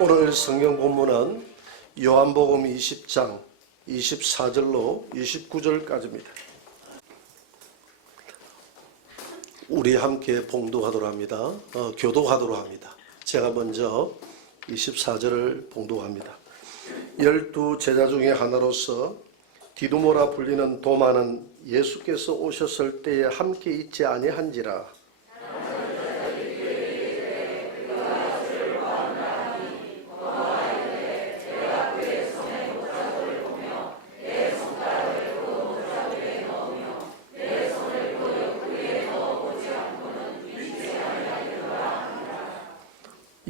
오늘 성경 본문은 요한복음 20장 24절로 29절까지입니다. 우리 함께 봉독하도록 합니다. 교독하도록 합니다. 제가 먼저 24절을 봉독합니다. 12 제자 중에 하나로서 디두모라 불리는 도마는 예수께서 오셨을 때에 함께 있지 아니한지라.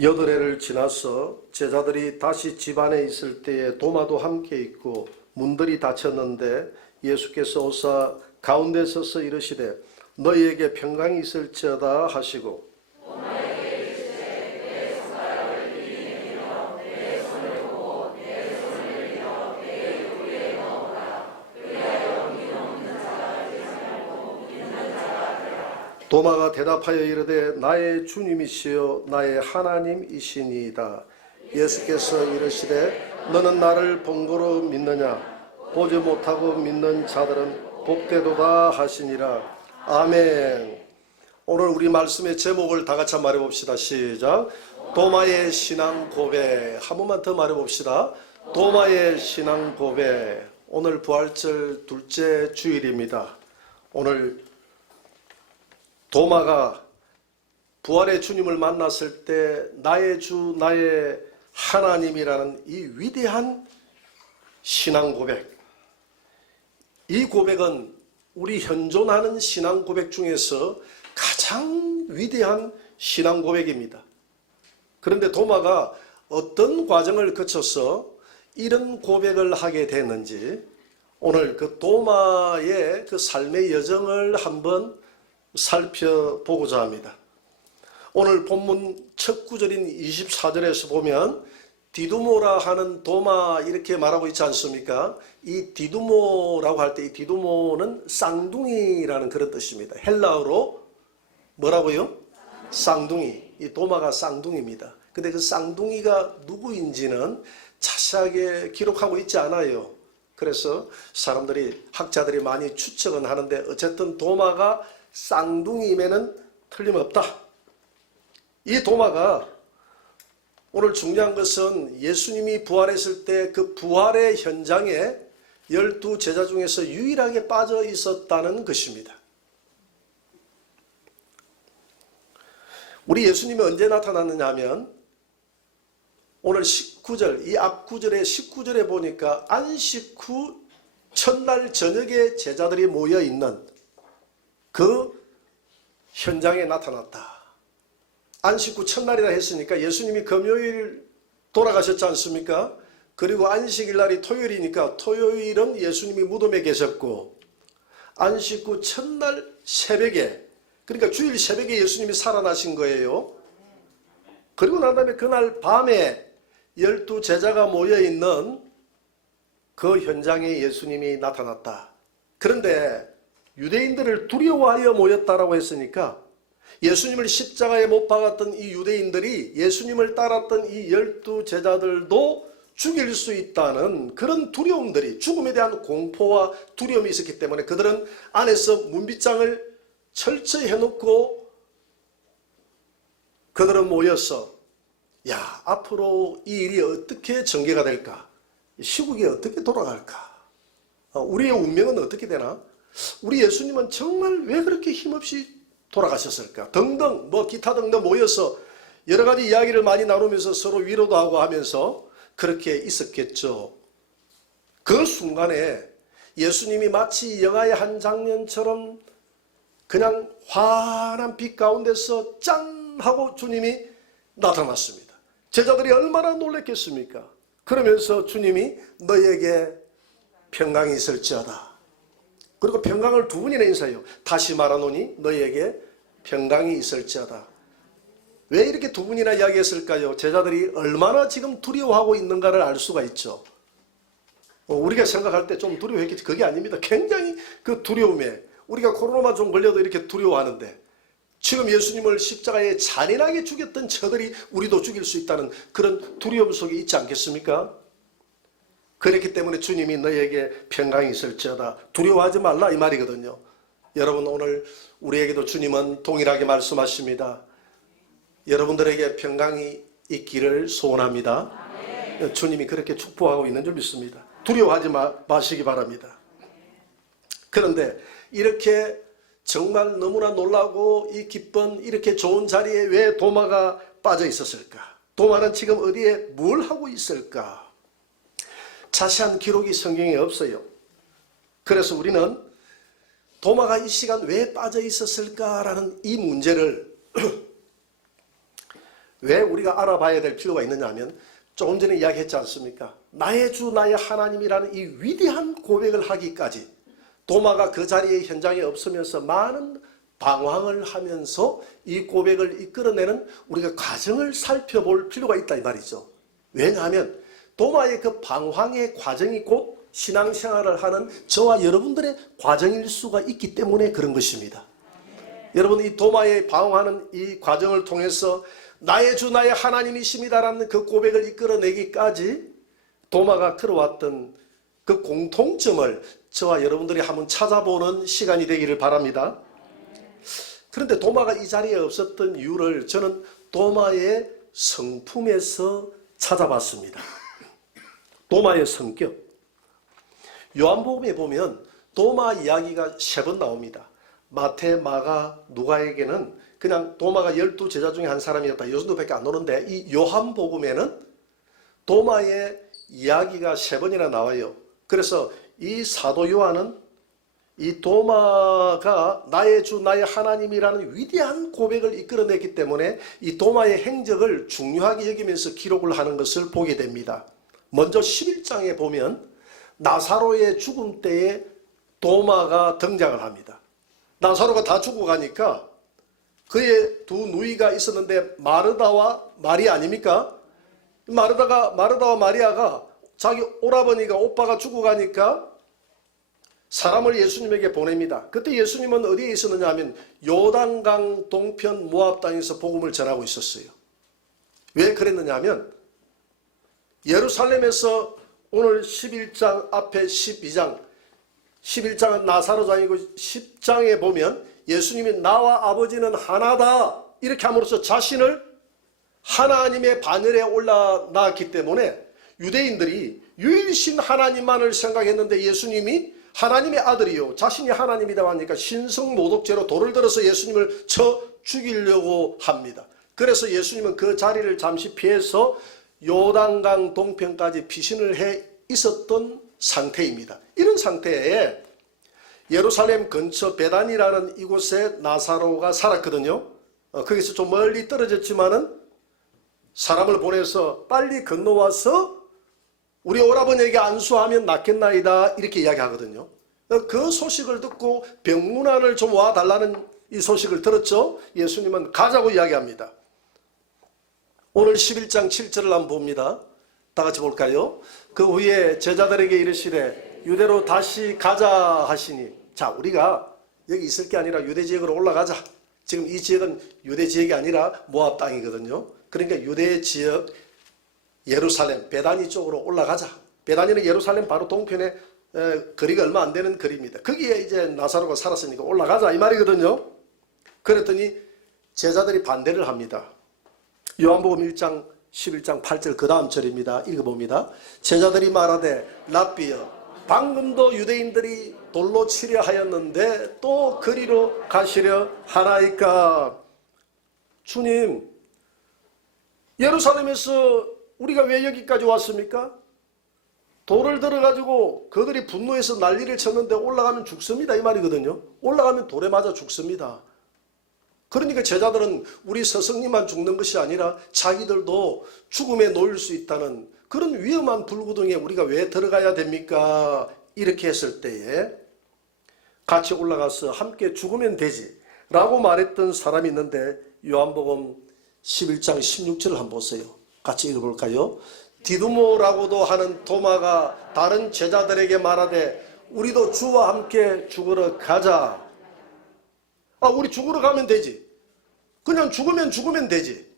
여덟 해를 지나서 제자들이 다시 집안에 있을 때에 도마도 함께 있고 문들이 닫혔는데 예수께서 오사 가운데 서서 이르시되 너희에게 평강이 있을지어다 하시고 도마가 대답하여 이르되 나의 주님이시여 나의 하나님이시니이다. 예수께서 이르시되 너는 나를 본거로 믿느냐? 보지 못하고 믿는 자들은 복되도다 하시니라. 아멘. 오늘 우리 말씀의 제목을 다 같이 말해 봅시다. 시작. 도마의 신앙 고백. 한 번만 더 말해 봅시다. 도마의 신앙 고백. 오늘 부활절 둘째 주일입니다. 오늘 도마가 부활의 주님을 만났을 때 나의 주 나의 하나님이라는 이 위대한 신앙 고백, 이 고백은 우리 현존하는 신앙 고백 중에서 가장 위대한 신앙 고백입니다. 그런데 도마가 어떤 과정을 거쳐서 이런 고백을 하게 됐는지 오늘 그 도마의 그 삶의 여정을 한번 살펴보고자 합니다. 오늘 본문 첫 구절인 24절에서 보면 디두모라 하는 도마 이렇게 말하고 있지 않습니까? 이 디두모라고 할 때 이 디두모는 쌍둥이라는 그런 뜻입니다. 헬라어로 뭐라고요? 쌍둥이. 이 도마가 쌍둥이입니다. 근데 그 쌍둥이가 누구인지는 자세하게 기록하고 있지 않아요. 그래서 사람들이 학자들이 많이 추측은 하는데 어쨌든 도마가 쌍둥이임에는 틀림없다. 이 도마가 오늘 중요한 것은 예수님이 부활했을 때 그 부활의 현장에 12 제자 중에서 유일하게 빠져 있었다는 것입니다. 우리 예수님이 언제 나타났느냐 하면 오늘 19절, 이 앞 구절에 19절에 보니까 안식 후 첫날 저녁에 제자들이 모여 있는 그 현장에 나타났다. 안식 후 첫날이라 했으니까 예수님이 금요일 돌아가셨지 않습니까? 그리고 안식일 날이 토요일이니까 토요일은 예수님이 무덤에 계셨고 안식 후 첫날 새벽에, 그러니까 주일 새벽에 예수님이 살아나신 거예요. 그리고 난 다음에 그날 밤에 12 제자가 모여있는 그 현장에 예수님이 나타났다. 그런데 유대인들을 두려워하여 모였다라고 했으니까 예수님을 십자가에 못 박았던 이 유대인들이 예수님을 따랐던 이 12 제자들도 죽일 수 있다는 그런 두려움들이, 죽음에 대한 공포와 두려움이 있었기 때문에 그들은 안에서 문빗장을 철저히 해놓고 그들은 모여서 야, 앞으로 이 일이 어떻게 전개가 될까? 시국이 어떻게 돌아갈까? 우리의 운명은 어떻게 되나? 우리 예수님은 정말 왜 그렇게 힘없이 돌아가셨을까? 등등 기타 등등 모여서 여러 가지 이야기를 많이 나누면서 서로 위로도 하고 하면서 그렇게 있었겠죠. 그 순간에 예수님이 마치 영화의 한 장면처럼 그냥 환한 빛 가운데서 짠 하고 주님이 나타났습니다. 제자들이 얼마나 놀랐겠습니까? 그러면서 주님이 너희에게 평강이 있을지어다. 그리고 평강을 두 번이나 인사해요. 다시 말하노니 너희에게 평강이 있을지어다. 왜 이렇게 두 번이나 이야기했을까요? 제자들이 얼마나 지금 두려워하고 있는가를 알 수가 있죠. 우리가 생각할 때 좀 두려워했겠지. 그게 아닙니다. 굉장히 그 두려움에, 우리가 코로나만 좀 걸려도 이렇게 두려워하는데 지금 예수님을 십자가에 잔인하게 죽였던 저들이 우리도 죽일 수 있다는 그런 두려움 속에 있지 않겠습니까? 그렇기 때문에 주님이 너에게 평강이 있을지어다 두려워하지 말라 이 말이거든요. 여러분 오늘 우리에게도 주님은 동일하게 말씀하십니다. 여러분들에게 평강이 있기를 소원합니다. 주님이 그렇게 축복하고 있는 줄 믿습니다. 두려워하지 마시기 바랍니다. 그런데 이렇게 정말 너무나 놀라고 이 기쁜 이렇게 좋은 자리에 왜 도마가 빠져 있었을까? 도마는 지금 어디에 뭘 하고 있을까? 자세한 기록이 성경에 없어요. 그래서 우리는 도마가 이 시간 왜 빠져 있었을까라는 이 문제를 왜 우리가 알아봐야 될 필요가 있느냐 하면 조금 전에 이야기했지 않습니까? 나의 주 나의 하나님이라는 이 위대한 고백을 하기까지 도마가 그 자리에 현장에 없으면서 많은 방황을 하면서 이 고백을 이끌어내는 우리가 과정을 살펴볼 필요가 있다 이 말이죠. 왜냐하면 도마의 그 방황의 과정이 곧 신앙생활을 하는 저와 여러분들의 과정일 수가 있기 때문에 그런 것입니다. 여러분 이 도마의 방황하는 이 과정을 통해서 나의 주 나의 하나님이십니다라는 그 고백을 이끌어내기까지 도마가 걸어왔던 그 공통점을 저와 여러분들이 한번 찾아보는 시간이 되기를 바랍니다. 그런데 도마가 이 자리에 없었던 이유를 저는 도마의 성품에서 찾아봤습니다. 도마의 성격. 요한복음에 보면 도마 이야기가 3번 나옵니다. 마태, 마가, 누가에게는 그냥 도마가 12제자 중에 한 사람이었다. 요 정도밖에 안 오는데 이 요한복음에는 도마의 이야기가 3번이나 나와요. 그래서 이 사도 요한은 이 도마가 나의 주 나의 하나님이라는 위대한 고백을 이끌어냈기 때문에 이 도마의 행적을 중요하게 여기면서 기록을 하는 것을 보게 됩니다. 먼저 11장에 보면 나사로의 죽음 때에 도마가 등장을 합니다. 나사로가 다 죽어가니까 그의 두 누이가 있었는데 마르다와 마리아 아닙니까? 마르다와 마리아가 자기 오라버니가 오빠가 죽어가니까 사람을 예수님에게 보냅니다. 그때 예수님은 어디에 있었느냐 하면 요단강 동편 모압 땅에서 복음을 전하고 있었어요. 왜 그랬느냐 하면 예루살렘에서 오늘 11장 앞에 12장 11장은 나사로장이고 10장에 보면 예수님이 나와 아버지는 하나다 이렇게 함으로써 자신을 하나님의 반열에 올라놨기 때문에 유대인들이 유일신 하나님만을 생각했는데 예수님이 하나님의 아들이요 자신이 하나님이다 하니까 신성모독죄로 돌을 들어서 예수님을 쳐 죽이려고 합니다. 그래서 예수님은 그 자리를 잠시 피해서 요단강 동편까지 피신을 해 있었던 상태입니다. 이런 상태에 예루살렘 근처 베단이라는 이곳에 나사로가 살았거든요. 거기서 좀 멀리 떨어졌지만은 사람을 보내서 빨리 건너와서 우리 오라버니에게 안수하면 낫겠나이다 이렇게 이야기하거든요. 그 소식을 듣고 병문안을 좀 와달라는 이 소식을 들었죠. 예수님은 가자고 이야기합니다. 오늘 11장 7절을 한번 봅니다. 다 같이 볼까요? 그 후에 제자들에게 이르시되 유대로 다시 가자 하시니 자 우리가 여기 있을 게 아니라 유대 지역으로 올라가자. 지금 이 지역은 유대 지역이 아니라 모압 땅이거든요. 그러니까 유대 지역 예루살렘 베다니 쪽으로 올라가자. 베다니는 예루살렘 바로 동편에 거리가 얼마 안 되는 거리입니다. 거기에 이제 나사로가 살았으니까 올라가자 이 말이거든요. 그랬더니 제자들이 반대를 합니다. 요한복음 1장 11장 8절 그 다음 절입니다. 읽어봅니다. 제자들이 말하되 랍비여 방금도 유대인들이 돌로 치려 하였는데 또 그리로 가시려 하나이까. 주님 예루살렘에서 우리가 왜 여기까지 왔습니까? 돌을 들어가지고 그들이 분노해서 난리를 쳤는데 올라가면 죽습니다 이 말이거든요. 올라가면 돌에 맞아 죽습니다. 그러니까 제자들은 우리 스승님만 죽는 것이 아니라 자기들도 죽음에 놓일 수 있다는 그런 위험한 불구덩이에 우리가 왜 들어가야 됩니까? 이렇게 했을 때에 같이 올라가서 함께 죽으면 되지 라고 말했던 사람이 있는데 요한복음 11장 16절을 한번 보세요. 같이 읽어볼까요? 디두모라고도 하는 도마가 다른 제자들에게 말하되 우리도 주와 함께 죽으러 가자. 우리 죽으러 가면 되지. 그냥 죽으면 되지.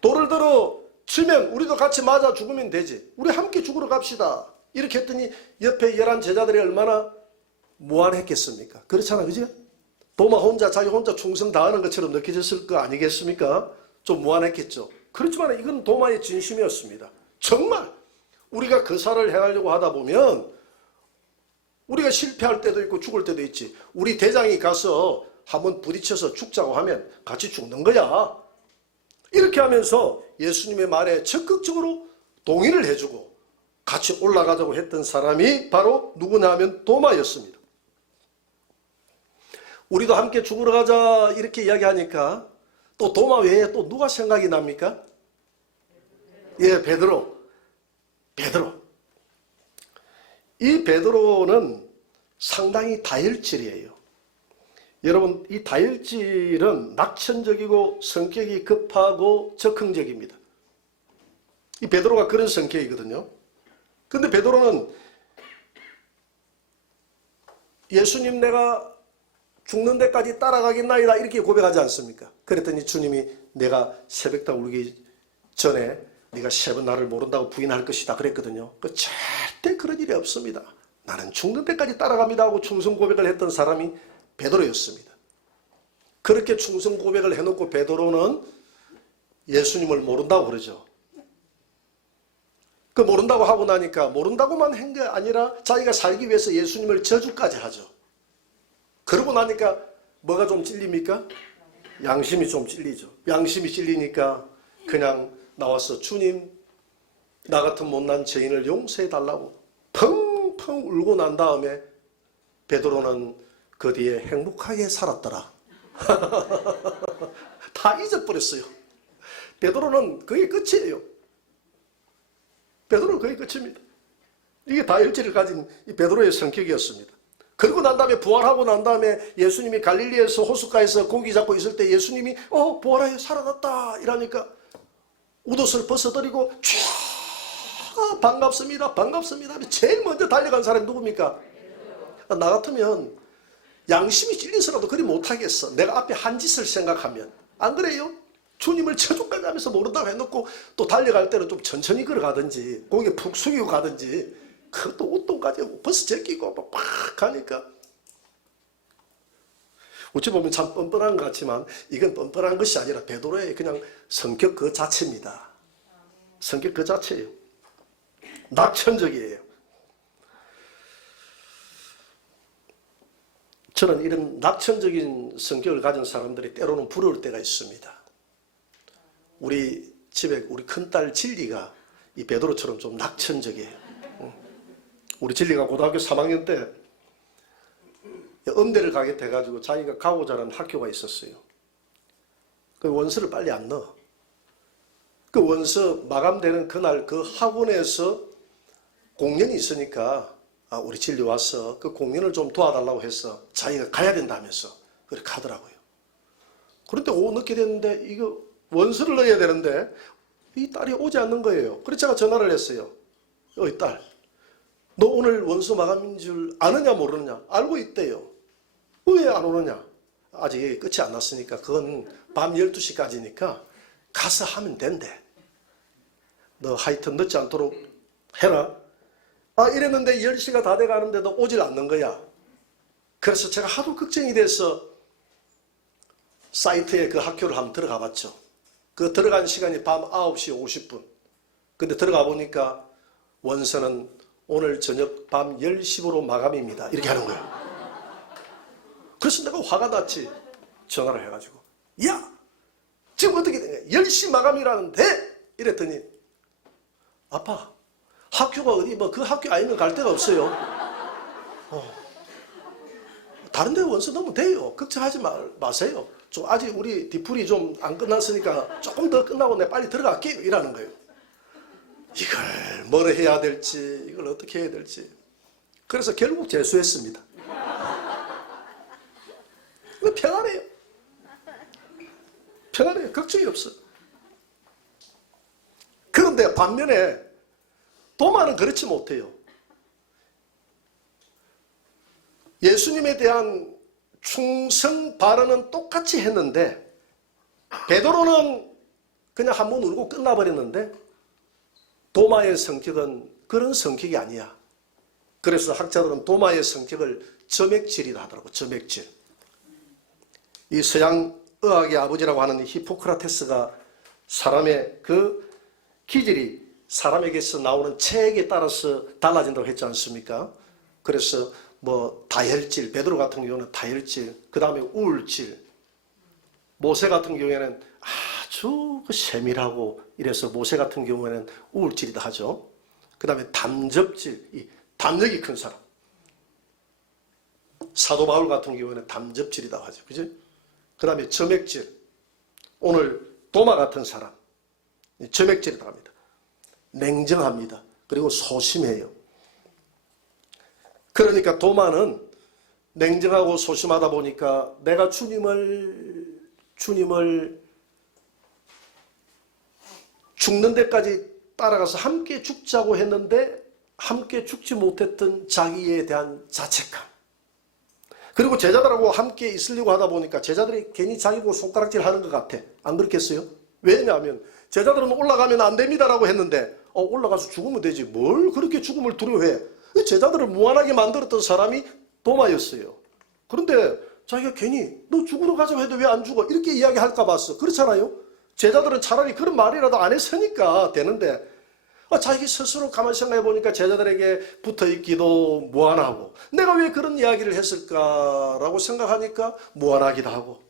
돌을 들어 치면 우리도 같이 맞아 죽으면 되지. 우리 함께 죽으러 갑시다. 이렇게 했더니 옆에 11 제자들이 얼마나 무안했겠습니까? 그렇잖아, 그죠? 도마 혼자 자기 혼자 충성 다하는 것처럼 느껴졌을 거 아니겠습니까? 좀 무안했겠죠. 그렇지만 이건 도마의 진심이었습니다. 정말 우리가 그 살을 행하려고 하다 보면 우리가 실패할 때도 있고 죽을 때도 있지. 우리 대장이 가서 한번 부딪혀서 죽자고 하면 같이 죽는 거야. 이렇게 하면서 예수님의 말에 적극적으로 동의를 해주고 같이 올라가자고 했던 사람이 바로 누구냐 하면 도마였습니다. 우리도 함께 죽으러 가자 이렇게 이야기하니까 또 도마 외에 또 누가 생각이 납니까? 예, 베드로. 이 베드로는 상당히 다혈질이에요. 여러분, 이 다혈질은 낙천적이고 성격이 급하고 적극적입니다. 이 베드로가 그런 성격이거든요. 근데 베드로는 예수님 내가 죽는 데까지 따라가겠나이다 이렇게 고백하지 않습니까? 그랬더니 주님이 내가 새벽다 울기 전에 네가 3번 나를 모른다고 부인할 것이다 그랬거든요. 절대 그런 일이 없습니다. 나는 죽는 데까지 따라갑니다 하고 충성 고백을 했던 사람이 베드로였습니다. 그렇게 충성 고백을 해놓고 베드로는 예수님을 모른다고 그러죠. 그 모른다고 하고 나니까 모른다고만 한 게 아니라 자기가 살기 위해서 예수님을 저주까지 하죠. 그러고 나니까 뭐가 좀 찔립니까? 양심이 좀 찔리죠. 양심이 찔리니까 그냥 나와서 주님 나 같은 못난 죄인을 용서해 달라고 펑펑 울고 난 다음에 베드로는 그 뒤에 행복하게 살았더라. 다 잊어버렸어요. 베드로는 그게 끝이에요. 베드로는 그게 끝입니다. 이게 다혈질을 가진 이 베드로의 성격이었습니다. 그리고 난 다음에 부활하고 난 다음에 예수님이 갈릴리에서 호숫가에서 고기 잡고 있을 때 예수님이 부활하여 살아났다 이러니까 옷을 벗어드리고 쫙 반갑습니다. 제일 먼저 달려간 사람이 누굽니까? 나 같으면 양심이 찔려서라도 그리 못하겠어. 내가 앞에 한 짓을 생각하면. 안 그래요? 주님을 저주까지 하면서 모른다고 해놓고 또 달려갈 때는 좀 천천히 걸어가든지 고개 푹 숙이고 가든지 그것도 옷동까지 벗어 제끼고 막 가니까 어찌 보면 참 뻔뻔한 것 같지만 이건 뻔뻔한 것이 아니라 베드로의 그냥 성격 그 자체입니다. 성격 그 자체예요. 낙천적이에요. 저는 이런 낙천적인 성격을 가진 사람들이 때로는 부러울 때가 있습니다. 우리 집에 우리 큰딸 진리가 이 베드로처럼 좀 낙천적이에요. 우리 진리가 고등학교 3학년 때 음대를 가게 돼가지고 자기가 가고자 하는 학교가 있었어요. 그 원서를 빨리 안 넣어. 그 원서 마감되는 그날 그 학원에서 공연이 있으니까 우리 진리 와서 그 공연을 좀 도와달라고 해서 자기가 가야 된다면서 그렇게 가더라고요. 그런데 오후 늦게 됐는데 이거 원서를 넣어야 되는데 이 딸이 오지 않는 거예요. 그래서 제가 전화를 했어요. 어이 딸, 너 오늘 원서 마감인 줄 아느냐 모르느냐? 알고 있대요. 왜 안 오느냐? 아직 끝이 안 났으니까 그건 밤 12시까지니까 가서 하면 된대. 너 하여튼 늦지 않도록 해라. 이랬는데 10시가 다 돼가는데도 오질 않는 거야. 그래서 제가 하도 걱정이 돼서 사이트에 그 학교를 한번 들어가 봤죠. 그 들어간 시간이 밤 9시 50분. 근데 들어가 보니까 원서는 오늘 저녁 밤 10시부로 마감입니다. 이렇게 하는 거예요. 그래서 내가 화가 났지. 전화를 해가지고 야! 지금 어떻게 된 거야? 10시 마감이라는데? 이랬더니 아빠 학교가 어디 그 학교 아니면 갈 데가 없어요. 다른 데 원서 넣으면 돼요. 걱정하지 마세요. 좀 아직 우리 뒤풀이 좀 안 끝났으니까 조금 더 끝나고 내가 빨리 들어갈게요. 이라는 거예요. 이걸 뭘 해야 될지 이걸 어떻게 해야 될지. 그래서 결국 재수했습니다. 편안해요. 편안해요. 걱정이 없어요. 그런데 반면에 도마는 그렇지 못해요. 예수님에 대한 충성 발언은 똑같이 했는데 베드로는 그냥 한 번 울고 끝나버렸는데 도마의 성격은 그런 성격이 아니야. 그래서 학자들은 도마의 성격을 점액질이라 하더라고. 점액질. 이 서양 의학의 아버지라고 하는 히포크라테스가 사람의 그 기질이 사람에게서 나오는 체액에 따라서 달라진다고 했지 않습니까? 그래서 뭐 다혈질, 베드로 같은 경우는 다혈질, 그 다음에 우울질, 모세 같은 경우에는 아주 세밀하고 이래서 모세 같은 경우에는 우울질이다 하죠. 그 다음에 담접질, 이 담력이 큰 사람. 사도 바울 같은 경우에는 담접질이다 하죠. 그죠? 그 다음에 점액질. 오늘 도마 같은 사람. 점액질이라고 합니다. 냉정합니다. 그리고 소심해요. 그러니까 도마는 냉정하고 소심하다 보니까 내가 주님을 죽는 데까지 따라가서 함께 죽자고 했는데 함께 죽지 못했던 자기에 대한 자책감. 그리고 제자들하고 함께 있으려고 하다 보니까 제자들이 괜히 자기 보고 손가락질 하는 것 같아. 안 그렇겠어요? 왜냐하면 제자들은 올라가면 안 됩니다라고 했는데 올라가서 죽으면 되지. 뭘 그렇게 죽음을 두려워해. 제자들을 무한하게 만들었던 사람이 도마였어요. 그런데 자기가 괜히 너 죽으러 가자고 해도 왜 안 죽어? 이렇게 이야기할까 봤어. 그렇잖아요. 제자들은 차라리 그런 말이라도 안 했으니까 되는데 자기 스스로 가만히 생각해 보니까 제자들에게 붙어있기도 무안하고 내가 왜 그런 이야기를 했을까라고 생각하니까 무안하기도 하고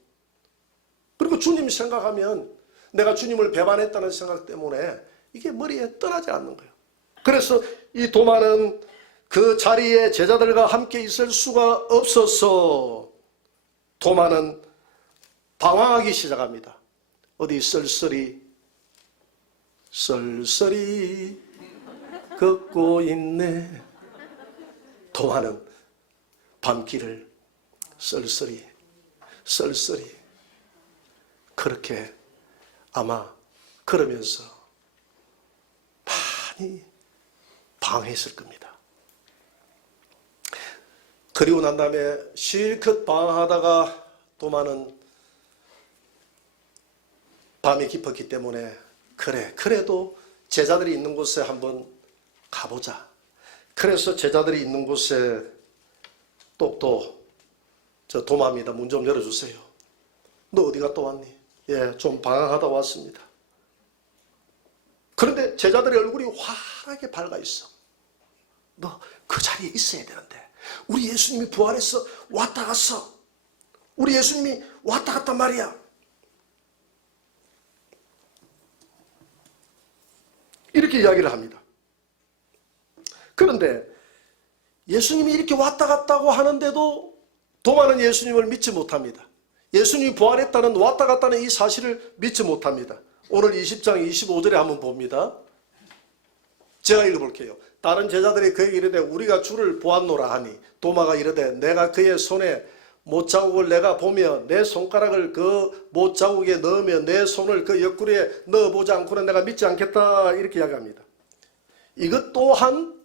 그리고 주님 생각하면 내가 주님을 배반했다는 생각 때문에 이게 머리에 떠나지 않는 거예요. 그래서 이 도마는 그 자리에 제자들과 함께 있을 수가 없어서 도마는 방황하기 시작합니다. 어디 쓸쓸히 걷고 있네. 도마는 밤길을 쓸쓸히 그렇게 아마 걸으면서 많이 방황했을 겁니다. 그리고 난 다음에 실컷 방황하다가 도마는 밤이 깊었기 때문에 그래도 제자들이 있는 곳에 한번 가보자. 그래서 제자들이 있는 곳에 똑똑 저 도마입니다. 문 좀 열어주세요. 너 어디 갔다 왔니? 예, 좀 방황하다 왔습니다. 그런데 제자들의 얼굴이 환하게 밝아 있어. 너 그 자리에 있어야 되는데 우리 예수님이 부활해서 왔다 갔어. 우리 예수님이 왔다 갔단 말이야. 이렇게 이야기를 합니다. 그런데 예수님이 이렇게 왔다 갔다고 하는데도 도마는 예수님을 믿지 못합니다. 예수님이 부활했다는 왔다 갔다는 이 사실을 믿지 못합니다. 오늘 20장 25절에 한번 봅니다. 제가 읽어볼게요. 다른 제자들이 그에게 이르되 우리가 주를 보았노라 하니 도마가 이르되 내가 그의 손에 못자국을 내가 보며 내 손가락을 그 못자국에 넣으며 내 손을 그 옆구리에 넣어보지 않고는 내가 믿지 않겠다 이렇게 이야기합니다. 이것 또한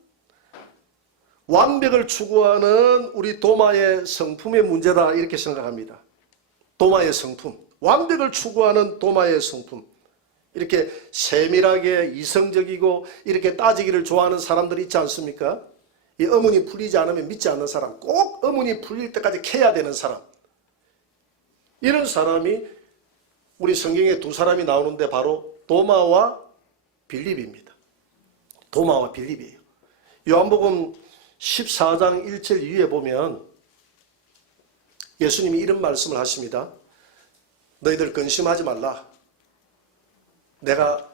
완벽을 추구하는 우리 도마의 성품의 문제다 이렇게 생각합니다. 도마의 성품, 완벽을 추구하는 도마의 성품. 이렇게 세밀하게 이성적이고 이렇게 따지기를 좋아하는 사람들이 있지 않습니까? 이 어문이 풀리지 않으면 믿지 않는 사람, 꼭 어문이 풀릴 때까지 캐야 되는 사람. 이런 사람이 우리 성경에 두 사람이 나오는데 바로 도마와 빌립입니다. 도마와 빌립이에요. 요한복음 14장 1절 이후에 보면 예수님이 이런 말씀을 하십니다. 너희들 근심하지 말라. 내가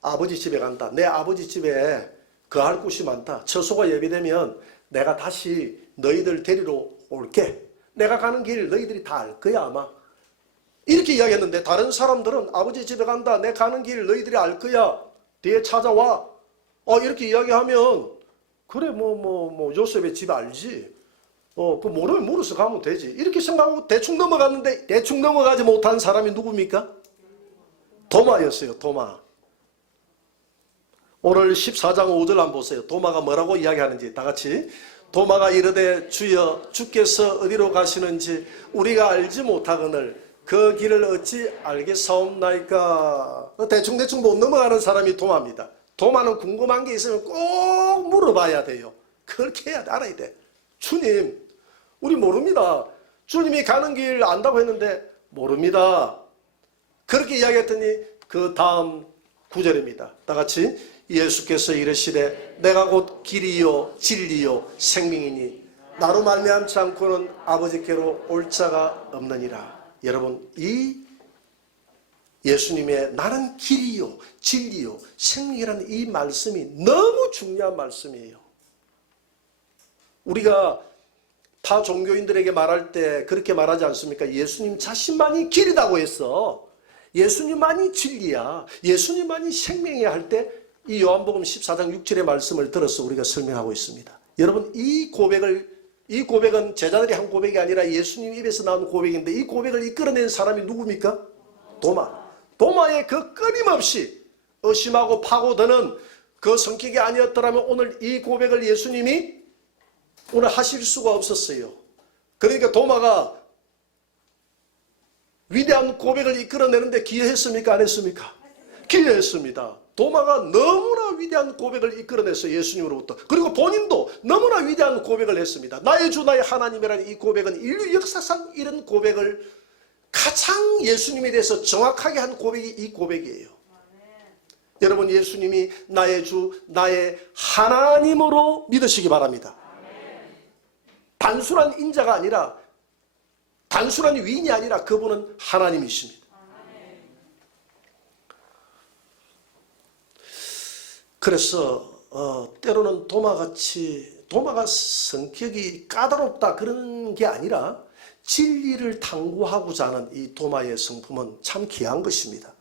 아버지 집에 간다. 내 아버지 집에 거할 곳이 많다. 처소가 예비되면 내가 다시 너희들 데리러 올게. 내가 가는 길 너희들이 다 알 거야 아마. 이렇게 이야기했는데 다른 사람들은 아버지 집에 간다. 내 가는 길 너희들이 알 거야. 뒤에 찾아와. 이렇게 이야기하면 그래 뭐 요셉의 집 알지. 그 모르면 물어서 가면 되지. 이렇게 생각하고 대충 넘어갔는데 대충 넘어가지 못한 사람이 누굽니까? 도마였어요. 도마. 오늘 14장 5절 한번 보세요. 도마가 뭐라고 이야기하는지 다 같이. 도마가 이르되 주여 주께서 어디로 가시는지 우리가 알지 못하거늘 그 길을 어찌 알겠사옵나이까. 대충대충 못 넘어가는 사람이 도마입니다. 도마는 궁금한 게 있으면 꼭 물어봐야 돼요. 그렇게 해야 돼. 알아야 돼. 주님, 우리 모릅니다. 주님이 가는 길 안다고 했는데 모릅니다. 그렇게 이야기했더니 그 다음 구절입니다. 다 같이 예수께서 이르시되 내가 곧 길이요 진리요 생명이니 나로 말미암지 않고는 아버지께로 올 자가 없느니라. 여러분, 이 예수님의 나는 길이요 진리요 생명이라는 이 말씀이 너무 중요한 말씀이에요. 우리가 타 종교인들에게 말할 때 그렇게 말하지 않습니까? 예수님 자신만이 길이라고 했어. 예수님만이 진리야. 예수님만이 생명이야 할 때 이 요한복음 14장 6절의 말씀을 들어서 우리가 설명하고 있습니다. 여러분, 이 고백은 제자들이 한 고백이 아니라 예수님 입에서 나온 고백인데 이 고백을 이끌어낸 사람이 누굽니까? 도마. 도마의 그 끊임없이 의심하고 파고드는 그 성격이 아니었더라면 오늘 이 고백을 예수님이 오늘 하실 수가 없었어요. 그러니까 도마가 위대한 고백을 이끌어내는데 기여했습니까? 안 했습니까? 기여했습니다. 도마가 너무나 위대한 고백을 이끌어냈어요. 예수님으로부터. 그리고 본인도 너무나 위대한 고백을 했습니다. 나의 주 나의 하나님이라는 이 고백은 인류 역사상 이런 고백을 가장 예수님에 대해서 정확하게 한 고백이 이 고백이에요. 여러분, 예수님이 나의 주 나의 하나님으로 믿으시기 바랍니다. 단순한 인자가 아니라 단순한 위인이 아니라 그분은 하나님이십니다. 그래서 때로는 도마가 성격이 까다롭다 그런 게 아니라 진리를 탐구하고자 하는 이 도마의 성품은 참 귀한 것입니다.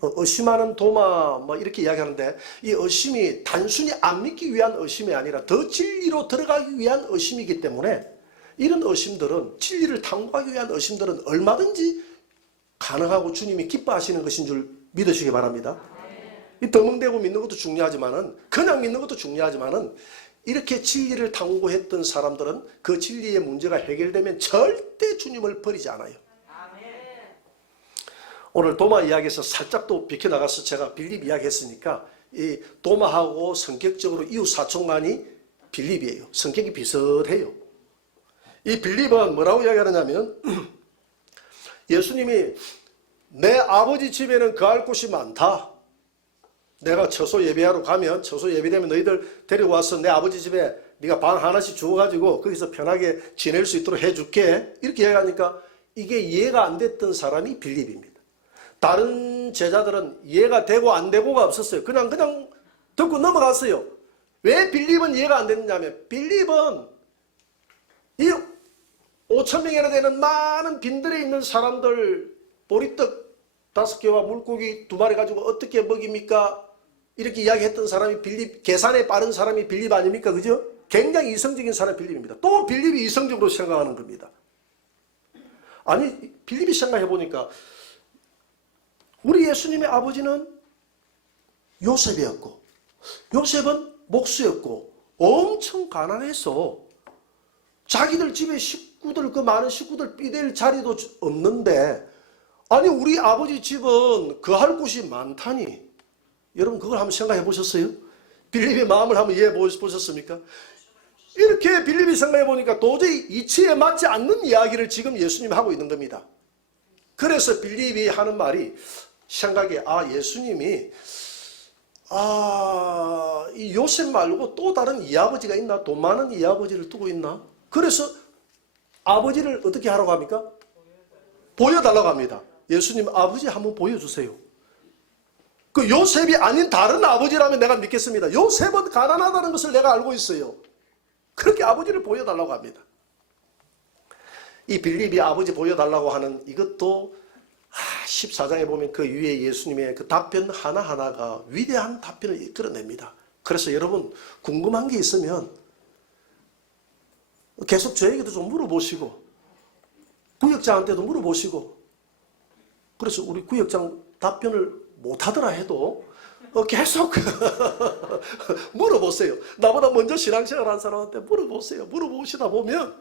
의심하는 도마 뭐 이렇게 이야기하는데 이 의심이 단순히 안 믿기 위한 의심이 아니라 더 진리로 들어가기 위한 의심이기 때문에 이런 의심들은 진리를 탐구하기 위한 의심들은 얼마든지 가능하고 주님이 기뻐하시는 것인 줄 믿으시기 바랍니다. 이 덩벙대고 믿는 것도 중요하지만은 그냥 믿는 것도 중요하지만은 이렇게 진리를 탐구했던 사람들은 그 진리의 문제가 해결되면 절대 주님을 버리지 않아요. 오늘 도마 이야기에서 살짝 또 비켜나가서 제가 빌립 이야기했으니까 이 도마하고 성격적으로 이웃 사촌간이 빌립이에요. 성격이 비슷해요. 이 빌립은 뭐라고 이야기하느냐면 예수님이 내 아버지 집에는 거할 곳이 많다. 내가 처소 예배하러 가면 처소 예배되면 너희들 데려와서 내 아버지 집에 네가 방 하나씩 주어가지고 거기서 편하게 지낼 수 있도록 해줄게. 이렇게 이야기하니까 이게 이해가 안 됐던 사람이 빌립입니다. 다른 제자들은 이해가 되고 안 되고가 없었어요. 그냥 듣고 넘어갔어요. 왜 빌립은 이해가 안 됐냐면 빌립은 이 5,000명이나 되는 많은 빈들에 있는 사람들 보리떡 5개와 물고기 2마리 가지고 어떻게 먹입니까? 이렇게 이야기했던 사람이 빌립, 계산에 빠른 사람이 빌립 아닙니까? 그죠? 굉장히 이성적인 사람이 빌립입니다. 또 빌립이 이성적으로 생각하는 겁니다. 아니, 빌립이 생각해보니까 우리 예수님의 아버지는 요셉이었고 요셉은 목수였고 엄청 가난해서 자기들 집에 식구들, 그 많은 식구들 삐댈 자리도 없는데 아니 우리 아버지 집은 거할 곳이 많다니. 여러분 그걸 한번 생각해 보셨어요? 빌립의 마음을 한번 이해해 보셨습니까? 이렇게 빌립이 생각해 보니까 도저히 이치에 맞지 않는 이야기를 지금 예수님이 하고 있는 겁니다. 그래서 빌립이 하는 말이 생각에 예수님이 이 요셉 말고 또 다른 이아버지가 있나? 돈 많은 이아버지를 두고 있나? 그래서 아버지를 어떻게 하라고 합니까? 보여달라고 합니다. 예수님 아버지 한번 보여주세요. 그 요셉이 아닌 다른 아버지라면 내가 믿겠습니다. 요셉은 가난하다는 것을 내가 알고 있어요. 그렇게 아버지를 보여달라고 합니다. 이 빌립이 아버지 보여달라고 하는 이것도 14장에 보면 그 위에 예수님의 그 답변 하나하나가 위대한 답변을 이끌어냅니다. 그래서 여러분 궁금한 게 있으면 계속 저에게도 좀 물어보시고 구역장한테도 물어보시고 그래서 우리 구역장 답변을 못하더라 해도 계속 물어보세요. 나보다 먼저 신앙생활 한 사람한테 물어보세요. 물어보시다 보면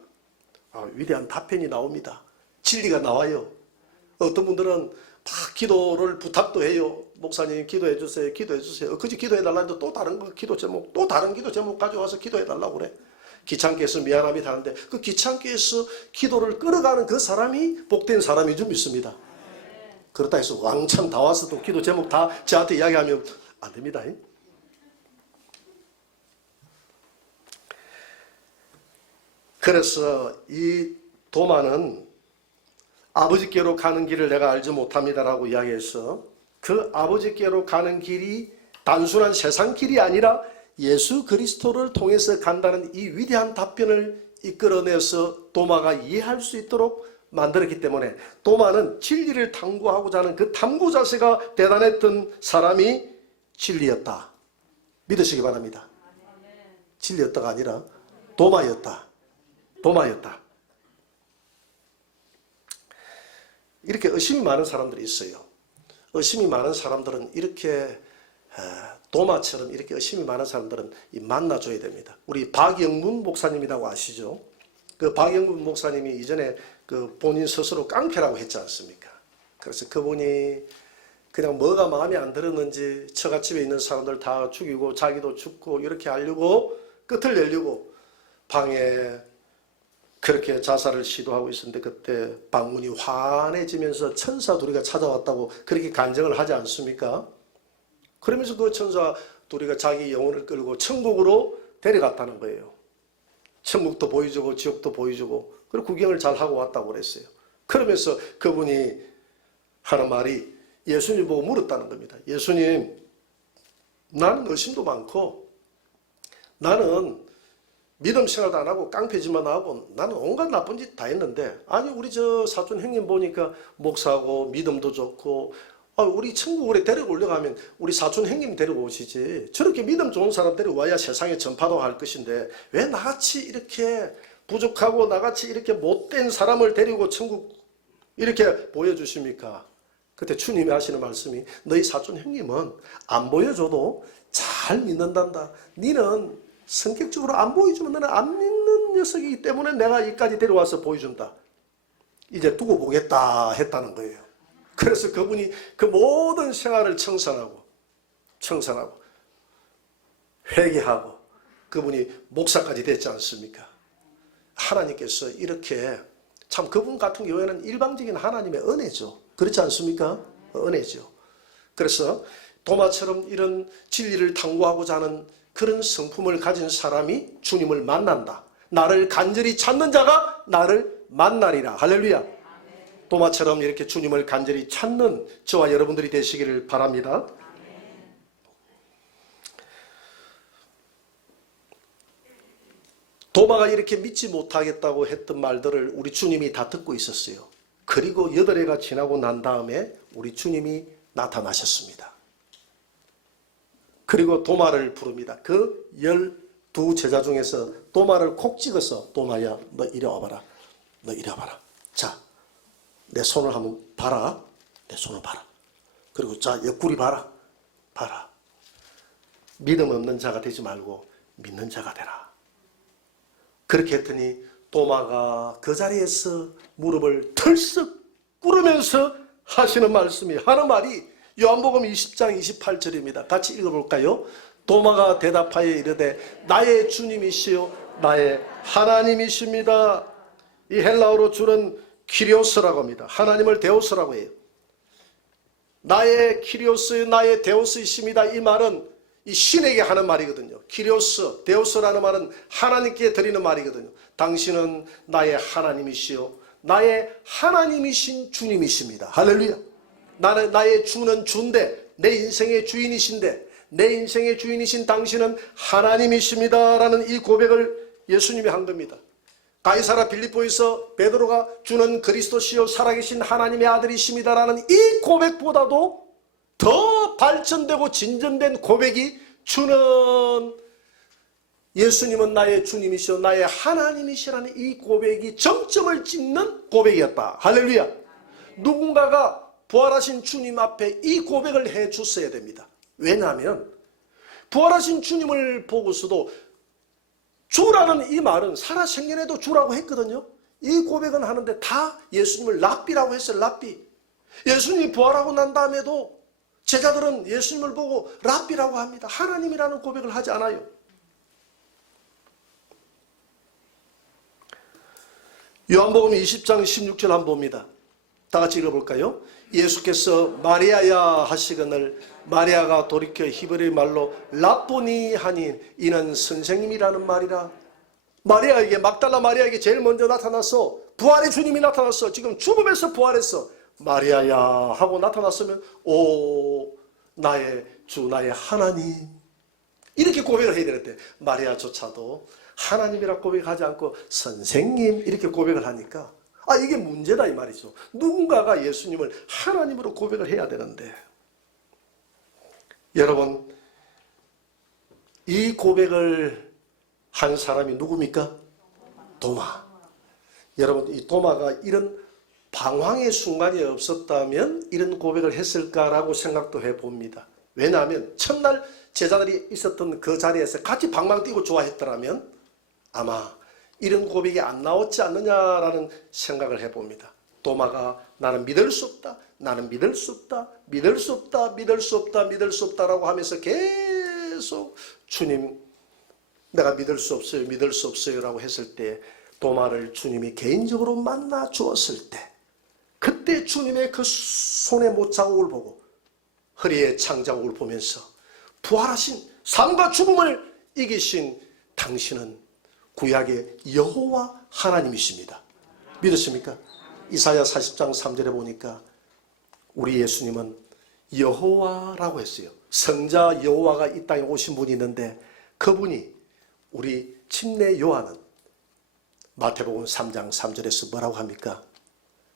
위대한 답변이 나옵니다. 진리가 나와요. 어떤 분들은 막 기도를 부탁도 해요. 목사님 기도해 주세요. 기도해 주세요. 그지 기도해 달라는데 또 다른 거 기도 제목, 또 다른 기도 제목 가져와서 기도해 달라고 그래. 귀찮게 해서 미안합니다 하는데 그 귀찮게 해서 기도를 끌어가는 그 사람이 복된 사람인 줄 믿습니다. 그렇다 해서 왕창 다 와서도 기도 제목 다 저한테 이야기하면 안 됩니다. 그래서 이 도마는 아버지께로 가는 길을 내가 알지 못합니다라고 이야기해서 그 아버지께로 가는 길이 단순한 세상 길이 아니라 예수 그리스도를 통해서 간다는 이 위대한 답변을 이끌어내서 도마가 이해할 수 있도록 만들었기 때문에 도마는 진리를 탐구하고자 하는 그 탐구 자세가 대단했던 사람이 진리였다. 믿으시기 바랍니다. 진리였다가 아니라 도마였다. 도마였다. 이렇게 의심이 많은 사람들이 있어요. 의심이 많은 사람들은 이렇게 도마처럼 이렇게 의심이 많은 사람들은 만나줘야 됩니다. 우리 박영문 목사님이라고 아시죠? 그 박영문 목사님이 이전에 그 본인 스스로 깡패라고 했지 않습니까? 그래서 그분이 그냥 뭐가 마음에 안 들었는지 처갓집에 있는 사람들 다 죽이고 자기도 죽고 이렇게 하려고 끝을 내려고 방에 그렇게 자살을 시도하고 있었는데 그때 방문이 환해지면서 천사 둘이가 찾아왔다고 그렇게 간증을 하지 않습니까? 그러면서 그 천사 둘이가 자기 영혼을 끌고 천국으로 데려갔다는 거예요. 천국도 보여주고 지옥도 보여주고 그리고 구경을 잘 하고 왔다고 그랬어요. 그러면서 그분이 하는 말이 예수님 보고 물었다는 겁니다. 예수님, 나는 의심도 많고 나는 믿음 생활도 안 하고 깡패짓만 하고 나는 온갖 나쁜 짓 다 했는데 아니 우리 저 사촌 형님 보니까 목사고 믿음도 좋고 우리 천국으로 데려오려고 하면 우리 사촌 형님 데려오시지 저렇게 믿음 좋은 사람 데려와야 세상에 전파도 할 것인데 왜 나같이 이렇게 부족하고 나같이 이렇게 못된 사람을 데리고 천국 이렇게 보여주십니까? 그때 주님이 하시는 말씀이 너희 사촌 형님은 안 보여줘도 잘 믿는단다. 니는 성격적으로 안 보여주면 너는 안 믿는 녀석이기 때문에 내가 여기까지 데려와서 보여준다. 이제 두고 보겠다 했다는 거예요. 그래서 그분이 그 모든 생활을 청산하고 회개하고 그분이 목사까지 됐지 않습니까? 하나님께서 이렇게 참 그분 같은 경우에는 일방적인 하나님의 은혜죠. 그렇지 않습니까? 은혜죠. 그래서 도마처럼 이런 진리를 탐구하고자 하는 그런 성품을 가진 사람이 주님을 만난다. 나를 간절히 찾는 자가 나를 만나리라. 할렐루야. 도마처럼 이렇게 주님을 간절히 찾는 저와 여러분들이 되시기를 바랍니다. 도마가 이렇게 믿지 못하겠다고 했던 말들을 우리 주님이 다 듣고 있었어요. 그리고 8해가 지나고 난 다음에 우리 주님이 나타나셨습니다. 그리고 도마를 부릅니다. 그 12 제자 중에서 도마를 콕 찍어서 도마야 너 이리 와봐라. 너 이리 와봐라. 자, 내 손을 한번 봐라. 내 손을 봐라. 그리고 자, 옆구리 봐라. 봐라. 믿음 없는 자가 되지 말고 믿는 자가 되라. 그렇게 했더니 도마가 그 자리에서 무릎을 털썩 꿇으면서 하시는 말씀이 하는 말이 요한복음 20장 28절입니다. 같이 읽어볼까요? 도마가 대답하여 이르되 나의 주님이시요 나의 하나님이십니다. 이 헬라어로 주는 키리오스라고 합니다. 하나님을 데오스라고 해요. 나의 키리오스, 나의 데오스이십니다. 이 말은 이 신에게 하는 말이거든요. 키리오스, 데오스라는 말은 하나님께 드리는 말이거든요. 당신은 나의 하나님이시요 나의 하나님이신 주님이십니다. 할렐루야. 나의 주는 주인데 내 인생의 주인이신데 내 인생의 주인이신 당신은 하나님이십니다 라는 이 고백을 예수님이 한 겁니다. 가이사라 빌립보에서 베드로가 주는 그리스도시요 살아계신 하나님의 아들이십니다 라는 이 고백보다도 더 발전되고 진전된 고백이 주는 예수님은 나의 주님이시요 나의 하나님이시라는 이 고백이 정점을 찍는 고백이었다. 할렐루야. 누군가가 부활하신 주님 앞에 이 고백을 해 줬어야 됩니다. 왜냐하면 부활하신 주님을 보고서도 주라는 이 말은 살아생전에도 주라고 했거든요. 이 고백은 하는데 다 예수님을 랍비라고 했어요. 랍비. 예수님이 부활하고 난 다음에도 제자들은 예수님을 보고 랍비라고 합니다. 하나님이라는 고백을 하지 않아요. 요한복음 20장 16절 한번 봅니다. 다 같이 읽어볼까요? 예수께서 마리아야 하시거늘 마리아가 돌이켜 히브리 말로 랍보니 하니 이는 선생님이라는 말이라. 마리아에게, 막달라 마리아에게 제일 먼저 나타났어. 부활의 주님이 나타났어. 지금 죽음에서 부활했어. 마리아야 하고 나타났으면 오 나의 주 나의 하나님 이렇게 고백을 해야 되는데 마리아조차도 하나님이라 고백하지 않고 선생님 이렇게 고백을 하니까 이게 문제다 이 말이죠. 누군가가 예수님을 하나님으로 고백을 해야 되는데, 여러분 이 고백을 한 사람이 누굽니까? 도마. 여러분 이 도마가 이런 방황의 순간이 없었다면 이런 고백을 했을까라고 생각도 해봅니다. 왜냐하면 첫날 제자들이 있었던 그 자리에서 같이 방망 뛰고 좋아했더라면 아마 이런 고백이 안 나왔지 않느냐라는 생각을 해봅니다. 도마가 나는 믿을 수 없다, 나는 믿을 수 없다, 믿을 수 없다, 믿을 수 없다, 믿을 수 없다라고 하면서 계속 주님 내가 믿을 수 없어요, 믿을 수 없어요 라고 했을 때 도마를 주님이 개인적으로 만나 주었을 때 그때 주님의 그 손의 못자국을 보고 허리에 창자국을 보면서 부활하신 삶과 죽음을 이기신 당신은 구약의 여호와 하나님이십니다. 믿으십니까? 이사야 40장 3절에 보니까 우리 예수님은 여호와라고 했어요. 성자 여호와가 이 땅에 오신 분이 있는데 그분이 우리 침례 요한은 마태복음 3장 3절에서 뭐라고 합니까?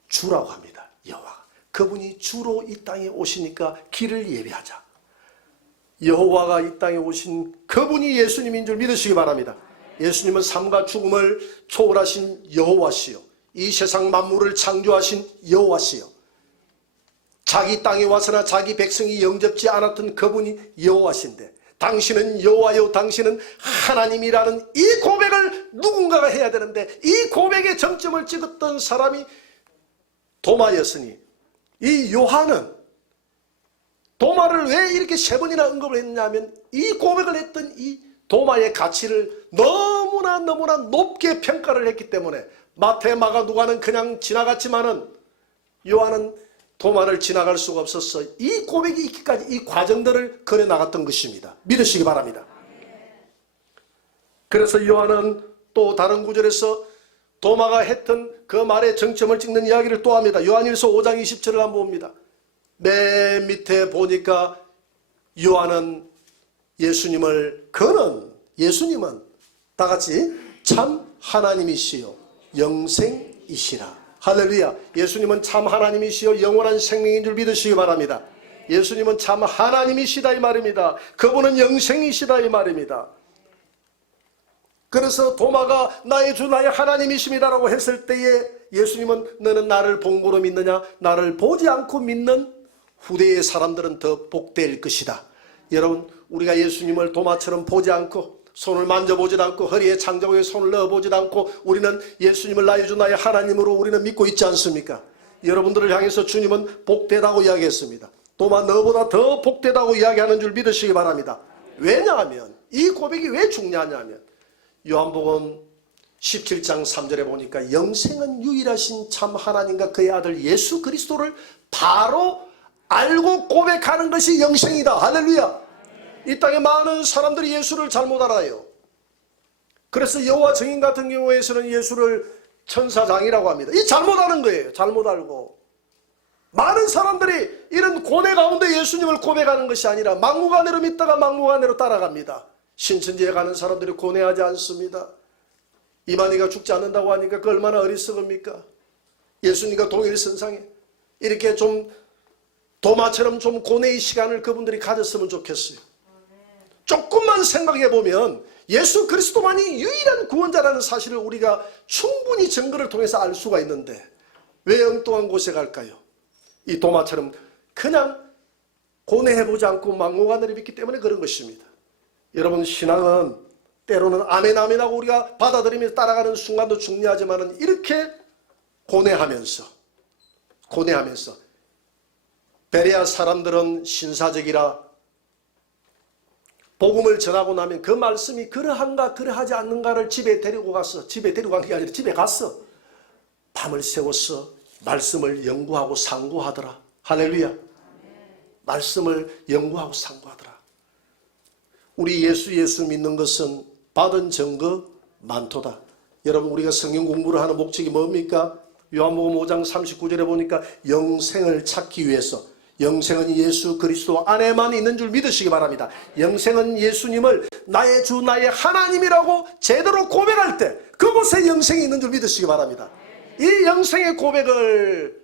주라고 합니다. 여호와. 그분이 주로 이 땅에 오시니까 길을 예비하자. 여호와가 이 땅에 오신 그분이 예수님인 줄 믿으시기 바랍니다. 예수님은 삶과 죽음을 초월하신 여호와시요, 이 세상 만물을 창조하신 여호와시요, 자기 땅에 와서나 자기 백성이 영접지 않았던 그분이 여호와신데 당신은 여호와요 당신은 하나님이라는 이 고백을 누군가가 해야 되는데 이 고백의 정점을 찍었던 사람이 도마였으니 이 요한은 도마를 왜 이렇게 세 번이나 언급을 했냐면 이 고백을 했던 이 도마의 가치를 너무나 높게 평가를 했기 때문에 마태, 마가, 누가는 그냥 지나갔지만은 요한은 도마를 지나갈 수가 없었어. 이 고백이 있기까지 이 과정들을 걸어 나갔던 것입니다. 믿으시기 바랍니다. 그래서 요한은 또 다른 구절에서 도마가 했던 그 말의 정점을 찍는 이야기를 또 합니다. 요한일서 5장 20절을 한번 봅니다. 맨 밑에 보니까 요한은 예수님은 다 같이 참 하나님이시요 영생이시라. 할렐루야. 예수님은 참 하나님이시요 영원한 생명인 줄 믿으시기 바랍니다. 예수님은 참 하나님이시다 이 말입니다. 그분은 영생이시다 이 말입니다. 그래서 도마가 나의 주 나의 하나님이십니다라고 했을 때에 예수님은 너는 나를 본 거로 믿느냐? 나를 보지 않고 믿는 후대의 사람들은 더 복될 것이다. 여러분 우리가 예수님을 도마처럼 보지 않고 손을 만져보지도 않고 허리에 창자국에 손을 넣어보지도 않고 우리는 예수님을 나의 주 나의 하나님으로 우리는 믿고 있지 않습니까? 여러분들을 향해서 주님은 복되다고 이야기했습니다. 도마 너보다 더 복되다고 이야기하는 줄 믿으시기 바랍니다. 왜냐하면 이 고백이 왜 중요하냐면 요한복음 17장 3절에 보니까 영생은 유일하신 참 하나님과 그의 아들 예수 그리스도를 바로 알고 고백하는 것이 영생이다. 할렐루야. 이 땅에 많은 사람들이 예수를 잘못 알아요. 그래서 여호와 증인 같은 경우에서는 예수를 천사장이라고 합니다. 이 잘못 아는 거예요. 잘못 알고. 많은 사람들이 이런 고뇌 가운데 예수님을 고백하는 것이 아니라 막무가내로 믿다가 막무가내로 따라갑니다. 신천지에 가는 사람들이 고뇌하지 않습니다. 이만희가 죽지 않는다고 하니까 그 얼마나 어리석습니까? 예수님과 동일선상에 이렇게 좀 도마처럼 좀 고뇌의 시간을 그분들이 가졌으면 좋겠어요. 조금만 생각해보면 예수 그리스도만이 유일한 구원자라는 사실을 우리가 충분히 증거를 통해서 알 수가 있는데 왜 엉뚱한 곳에 갈까요? 이 도마처럼 그냥 고뇌해보지 않고 막무가내로 믿기 때문에 그런 것입니다. 여러분 신앙은 때로는 아멘 아멘하고 우리가 받아들이면서 따라가는 순간도 중요하지만 이렇게 고뇌하면서 베레아 사람들은 신사적이라 복음을 전하고 나면 그 말씀이 그러한가 그러하지 않는가를 집에 데리고 간 게 아니라 집에 가서 밤을 새워서 말씀을 연구하고 상고하더라. 할렐루야. 말씀을 연구하고 상고하더라. 우리 예수 믿는 것은 받은 증거 많도다. 여러분, 우리가 성경 공부를 하는 목적이 뭡니까? 요한복음 5장 39절에 보니까 영생을 찾기 위해서, 영생은 예수 그리스도 안에만 있는 줄 믿으시기 바랍니다. 영생은 예수님을 나의 주 나의 하나님이라고 제대로 고백할 때 그곳에 영생이 있는 줄 믿으시기 바랍니다. 이 영생의 고백을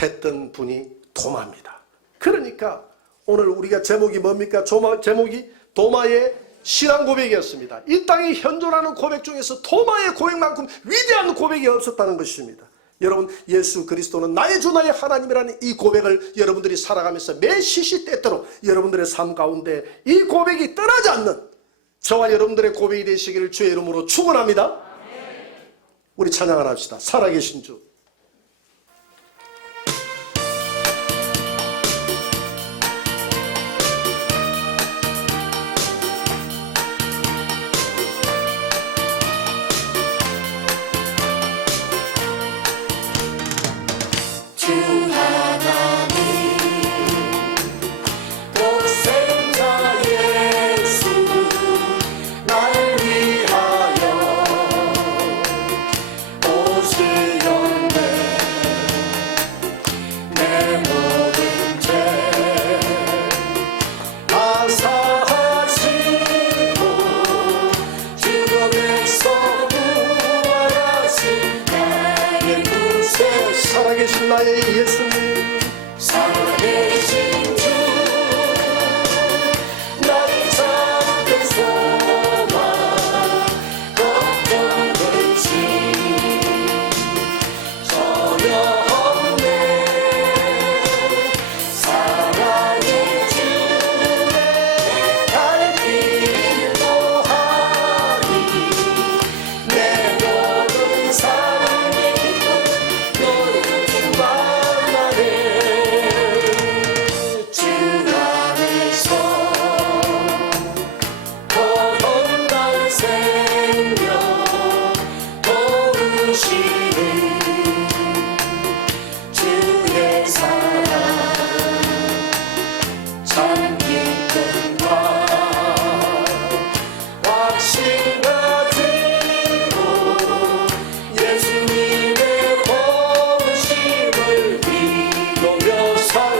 했던 분이 도마입니다. 그러니까 오늘 우리가 제목이 뭡니까? 제목이 도마의 신앙 고백이었습니다. 이 땅에 현존하는 고백 중에서 도마의 고백만큼 위대한 고백이 없었다는 것입니다. 여러분, 예수 그리스도는 나의 주 나의 하나님이라는 이 고백을 여러분들이 살아가면서 매 시시때때로 여러분들의 삶 가운데 이 고백이 떠나지 않는 저와 여러분들의 고백이 되시기를 주의 이름으로 축원합니다. 우리 찬양을 합시다. 살아계신 주. 살아계신 나의 예수님, 살아계신 주, 나의 작은 소망, 걱정 없이 전혀 없네. 사랑의 주의 갈 길도 하리, 내 모든 삶이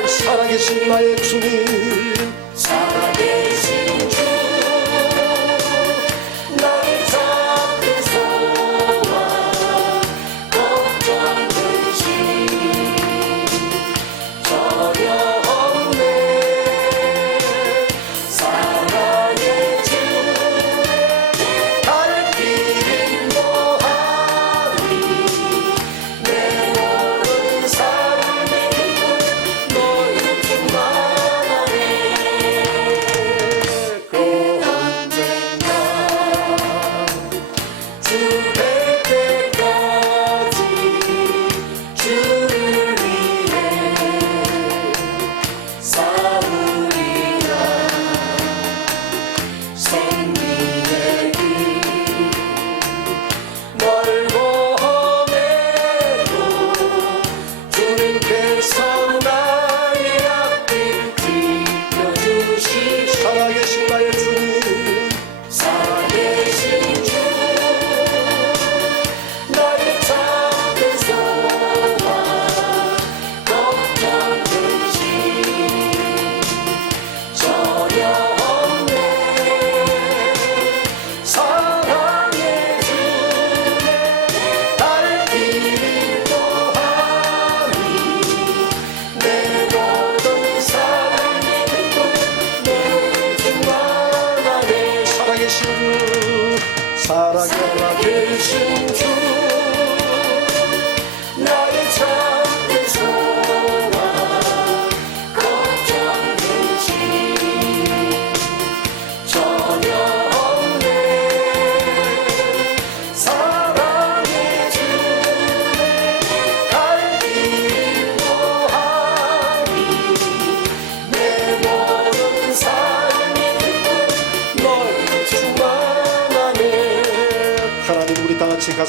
살아계신 나의 주님,